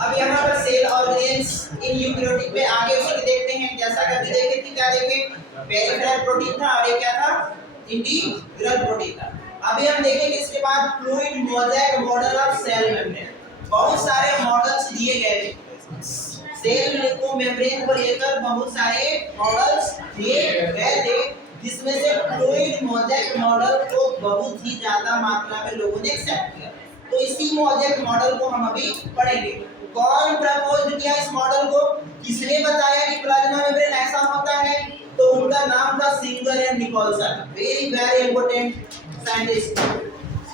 अब यहाँ पर सेल ऑर्गेनेल्स इन यूकेरियोटिक में आगे उसी देखते हैं। जैसा कि अभी देखे थे, क्या देखे, पेरिफेरल प्रोटीन था और ये क्या था, इंटीग्रल प्रोटीन था। अभी हम देखेंगे इसके बाद fluid mosaic model of cell membrane. बहुत सारे मॉडल्स दिए गए थे, सेल को मेम्ब्रेन को लेकर बहुत सारे मॉडल्स दिए गए थे, जिसमें से फ्लूइड मोज़ेक मॉडल को बहुत ही ज्यादा मात्रा में लोगों ने एक्सेप्ट किया। तो इसी मोज़ेक मॉडल को हम अभी पढ़ेंगे। कौन प्रपोज किया इस मॉडल को, किसने बताया कि प्लाज्मा मेम्ब्रेन ऐसा होता है, तो उनका नाम था Singer and Nicolson, very very important scientist.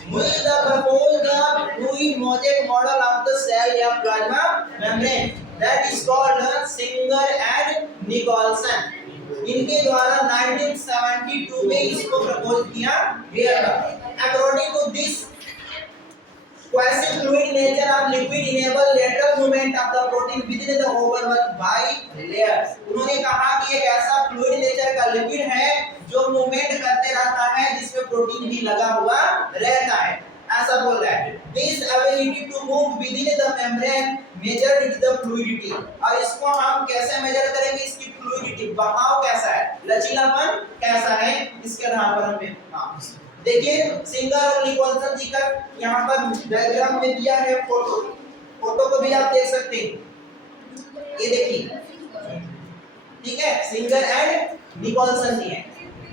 We the propose the fluid mosaic model of the cell या plasma membrane that is called Singer and Nicholson। इनके द्वारा 1972 में इसको प्रपोज किया गया था। According to this quasi-fluid nature of liquid enable lateral movement of the protein within the overwork by layers। उन्होंने कहा कि एक ऐसा फ्लूइड नेचर का लिक्विड है जो मूवमेंट करते रहता है, जिसमें प्रोटीन भी लगा हुआ रहता है, ऐसा बोल रहा है। This ability to move within the membrane measured it the fluidity. और इसको हम कैसे मेजर करेंगे, इसकी फ्लूइडिटी, बहाव कैसा है, लचीलापन कैसा है, इसके आधार पर हमें देखिए सिंगर और निकोलसन जी का यहाँ पर डायग्राम में दिया है फोटो, फोटो को भी आप देख सकते हैं, ये देखिए, ठीक है, सिंगर एंड निकोलसन जी है।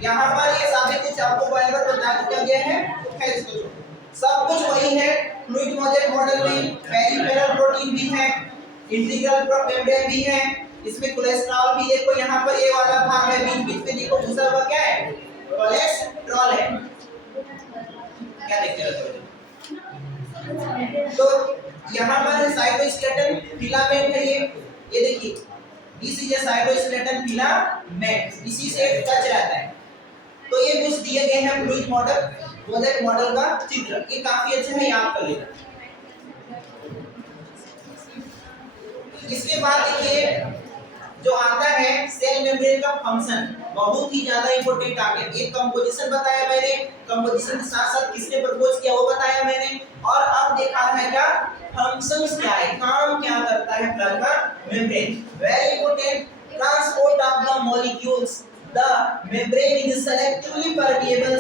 यहाँ पर ये साबित कुछ आपको बराबर बता दिया गया है, तो खैर इसको छोड़ो, सब कुछ वही है। फ्लूइड मोज़ेक मॉडल में पेरिफेरल प्रोटीन भी है, इंटीग्रल मेम्ब्रेन भी है, इसमें कोलेस्ट्रॉल भी देखो, यहाँ पर ये वाला भाग है, बीच बीच में देखो दूसरा भाग क्या है, कोलेस्ट्रॉल है, क्या देखते हो। तो यहाँ पर साइटोस्केलेटन फिलामेंट है, ये देखिए, this is a cytoskeleton filament, इसी से टच रहता है। तो ये कुछ दिए गए हैं फ्लूइड मॉडल मोज़ेक मॉडल का चित्र, ये काफी अच्छा है, याद कर लेना। इसके बाद देखिए जो आता है सेल मेम्ब्रेन का फंक्शन, बहुत ही ज्यादा इंपॉर्टेंट आ गया। एक कंपोजिशन बताया मैंने, कंपोजिशन के साथ साथ किसने प्रपोज किया वो बताया मैंने, और अब देखा है क्या फंक्शंस क्या है, काम क्या करता है plasma membrane. Very important, transport of the molecules, the membrane is selectively permeable,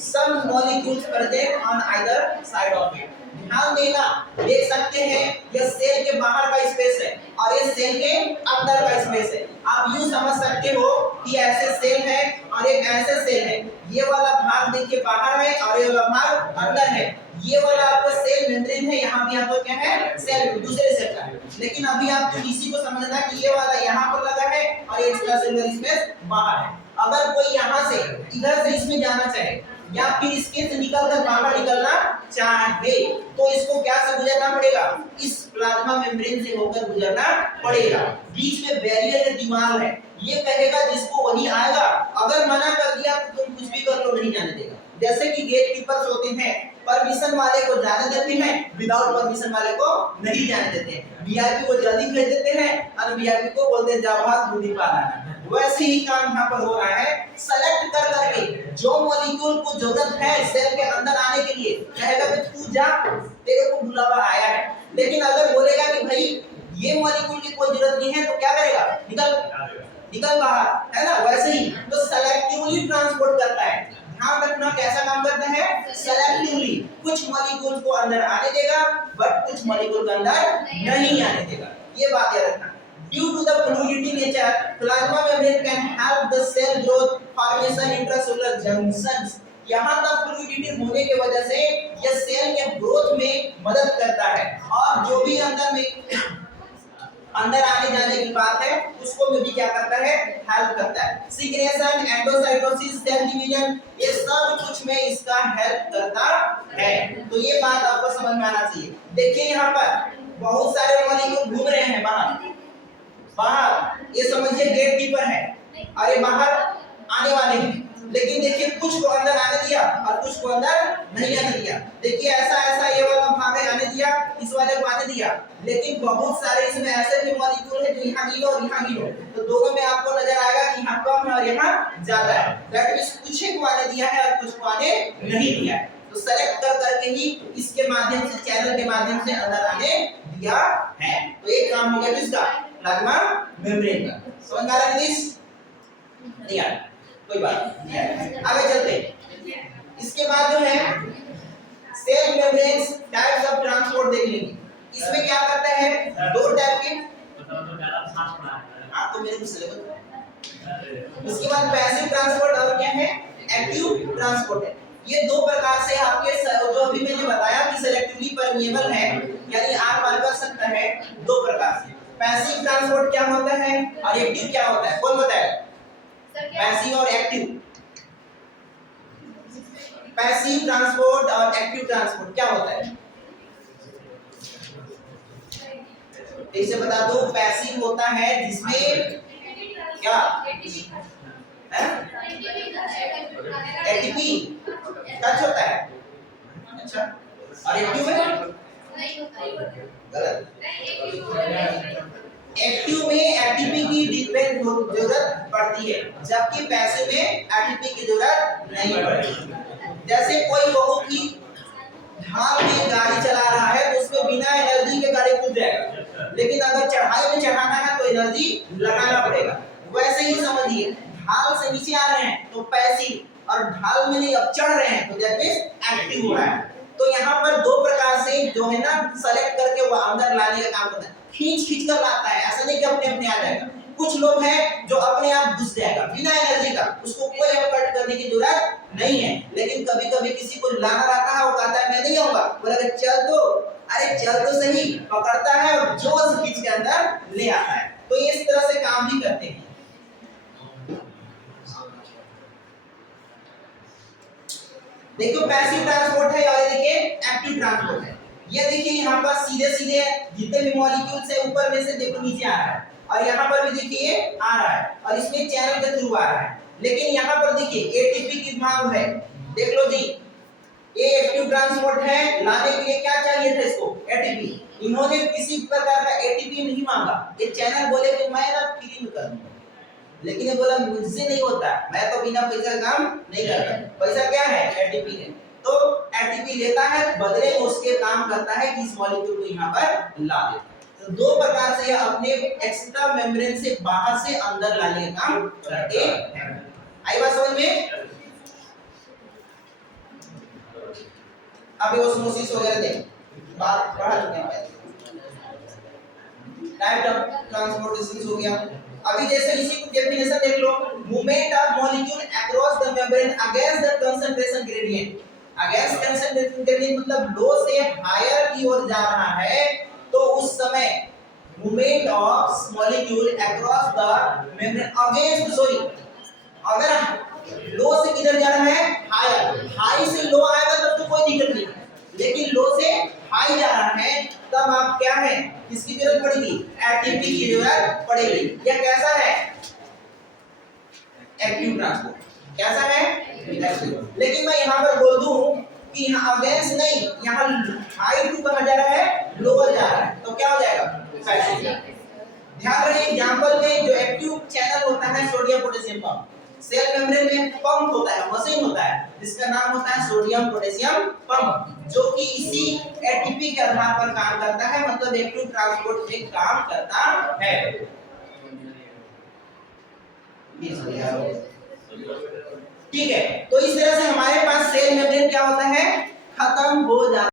some molecules present on either side of it। ध्यान देना, देख सकते हैं ये सेल के बाहर का स्पेस है और ये सेल के अंदर का स्पेस है। आप यूं समझ सकते हो कि ऐसे सेल है और एक ऐसे सेल है, ये वाला भाग देखिए बाहर है और ये वाला भाग अंदर है। ये वाला आपका सेल मेम्ब्रेन है, यहाँ भी आपका क्या है, सेल दूसरे सेल का है। लेकिन अभी आपको इसी को समझना कि ये वाला यहाँ पर लगा है और ये एक्स्ट्रासेलुलर स्पेस बाहर है। अगर कोई यहाँ से इधर से इसमें जाना चाहे या फिर इसके से निकलकर बाहर निकलना चाहे, तो इसको क्या से गुजरना पड़ेगा, इस प्लाज्मा मेम्ब्रेन से होकर गुजरना पड़ेगा। बीच में बैरियर दीवार है, ये कहेगा जिसको वही आएगा, अगर मना कर दिया तो तुम कुछ भी कर लो, नहीं जाने देगा। जैसे कि गेट कीपर्स होते हैं, परमिशन वाले को जाने देते हैं, विदाउट परमिशन वाले को नहीं जाने देते हैं। वीआईपी को जल्दी भेज देते हैं और वीआईपी को बोलते हैं जाओ भाग दूधी पाना। वैसे ही काम यहाँ पर हो रहा है, सेलेक्ट कर करके जो मॉलिक्यूल को जरूरत है सेल के अंदर आने के लिए, कहेगा कि तू जा, तेरे को बुलावा आया है। लेकिन अगर बोलेगा कि भाई ये मॉलिक्यूल की कोई जरूरत नहीं है, तो क्या करेगा, निकल बाहर, है ना। वैसे ही तो सेलेक्टिवली ट्रांसपोर्ट करता है। ध्यान रखना कैसा काम करता है, सेलेक्टिवली, कुछ मॉलिक्यूल को अंदर आने देगा बट कुछ मॉलिक्यूल को अंदर नहीं आने देगा, ये बात याद रखना। Due to the fluidity nature, plasma membrane can help the cell growth, formation intracellular junctions। यहाँ तक फ्लूइडिटी होने की वजह से यह सेल के ग्रोथ में मदद करता है और जो भी अंदर आने जाने की बात है उसको में भी क्या करता है, हेल्प करता है। सिक्रेशन, एंडोसाइटोसिस, सेल डिवीजन, ये सब कुछ में इसका हेल्प करता है। तो ये बात आपको समझ में आना चाहिए। देखिए यहाँ पर बहुत सारे मॉलिक्यूल घूम रहे हैं बाहर, ये समझिए गेट कीपर है और ये बाहर आने वाले हैं। लेकिन देखिए कुछ को अंदर आने दिया और कुछ को अंदर नहीं आने दिया। देखिए ऐसा ये वाला भाग है आने दिया, इस वाले को आने दिया। लेकिन बहुत सारे इसमें ऐसे भी मॉलिक्यूल है जो यहाँ गिनो और यहाँ गिनो, तो दोनों में आपको नजर आएगा कि यहाँ कम है और यहाँ ज्यादा है। दैट मींस कुछ को आने दिया है और कुछ को आने नहीं दिया है। तो सेलेक्ट कर करके ही इसके माध्यम से, चैनल के माध्यम से अंदर आने दिया है। तो एक काम हो गया किसका, प्लाज्मा मेम्ब्रेन का। समझ में आ रहा है प्लीज? नहीं आ रहा, कोई बात नहीं है, आगे चलते हैं। इसके बाद जो है cell membranes types of transport देख लेंगे। इसमें क्या करता है, दो टाइप के, आप तो मेरे को सिलेबस। इसके बाद पैसिव ट्रांसपोर्ट और क्या है, एक्टिव ट्रांसपोर्ट है। ये दो प्रकार से आपके जो अभी मैंने बताया कि सेलेक्टिवली परमिएबल है, यानी आर पार कर सकता है, दो प्रकार से। पैसिव ट्रांसपोर्ट क्या होता है और एक्टिव क्या होता है, कौन बताएगा? पैसिव और एक्टिव, पैसिव ट्रांसपोर्ट और एक्टिव ट्रांसपोर्ट क्या होता है? इसे बता दो। पैसिव होता है जिसमें क्या एटीपी टच होता है, अच्छा, और एक्टिव में गलत। एक्टिव में एटीपी की डिपेंड जरूरत पड़ती है, जबकि पैसिव में एटीपी की जरूरत नहीं पड़ती। जैसे कोई बहुत ही ढाल में गाड़ी चला रहा है तो उसमें बिना एनर्जी के गाड़ी कूद जाएगा, लेकिन अगर चढ़ाई में चढ़ाना है तो एनर्जी लगाना पड़ेगा। वैसे ही समझिए, ढाल से नीचे आ रहे हैं तो पैसिव, और ढाल में नहीं अब चढ़ रहे हैं तो दैट मींस एक्टिव हो रहा है। तो यहाँ पर दो प्रकार से जो है ना सेलेक्ट करके वो अंदर लाने का काम करता है, खींच खींच कर लाता है, ऐसा नहीं कि अपने अपने आ जाएगा। कुछ लोग हैं जो अपने आप घुस जाएगा बिना एनर्जी का, उसको कोई एफर्ट करने की जरूरत नहीं है। लेकिन कभी कभी किसी को लाना रहता है, वो कहता है मैं नहीं आऊंगा, बोला चल तो, अरे चल तो सही, पकड़ता है और जोर से खींच के अंदर ले आता है। तो ये इस तरह से काम भी करते हैं। देखो पैसिव ट्रांसपोर्ट है और ये देखिए एक्टिव ट्रांसपोर्ट है। ये देखिए यहाँ पर सीधे सीधे जितने भी मॉलिक्यूल्स है ऊपर में से देखो नीचे आ रहा है, और यहाँ पर भी देखिए आ रहा है, और इसमें चैनल के थ्रू आ रहा है। लेकिन यहाँ पर देखिए एटीपी की मांग है, देख लो जी, ये एक्टिव ट्रांसपोर्ट है, लाने के लिए क्या चाहिए था इसको, एटीपी। इन्होंने किसी प्रकार का एटीपी नहीं मांगा, ये चैनल बोले कि मैं ना फ्री में कर दूंगा, लेकिन ये बोला मुझसे नहीं होता, मैं तो बिना पैसा काम नहीं करता। पैसा क्या है, एटीपी है। तो एटीपी लेता है, बदले में उसके काम करता है कि इस मॉलिक्यूल को यहाँ पर ला देता है। तो दो प्रकार से अपने एक्स्ट्रा मेम्ब्रेन से बाहर से अंदर लाने का काम करते हैं। आई बात समझ में? अभी ओस्मोसिस वगैरह देख बात पढ़ा चुके हैं, टाइप ऑफ ट्रांसपोर्टेशन हो गया। अभी जैसे इसी को डेफिनेशन देख लो, movement of molecule across the membrane against the concentration gradient. Against concentration gradient मतलब लो से हायर की ओर जा रहा है, तो उस समय movement of molecule across the membrane against, sorry, अगर लो से किधर जा रहा है, हायर, हाई से लो आएगा तब तो कोई दिक्कत नहीं, लेकिन लो से हाई जा रहा है तब आप क्या है, किसकी जरूरत पड़ेगी, एटीपी की जरूरत पड़ेगी। यह कैसा है, एक्टिव ट्रांसपोर्ट। कैसा है, एक्टिव। लेकिन मैं यहाँ पर बोल दूं कि यहाँ अगेंस्ट नहीं, यहाँ हाई टू कहाँ जा रहा है, लोअर जा रहा है, तो क्या हो जाएगा, पैसिव। ध्यान रखिए एग्जांपल में जो एक्टिव चैनल होता है sodium potassium pump, cell membrane में पंप होता है, मशीन होता है, जिसका नाम होता है सोडियम पोटेशियम पंप, जो कि इसी एटीपी के आधार पर काम करता है, मतलब एक्टिव ट्रांसपोर्ट में काम करता है। ठीक है, तो इस तरह से हमारे पास सेल मेम्ब्रेन क्या होता है, खत्म हो जाता है।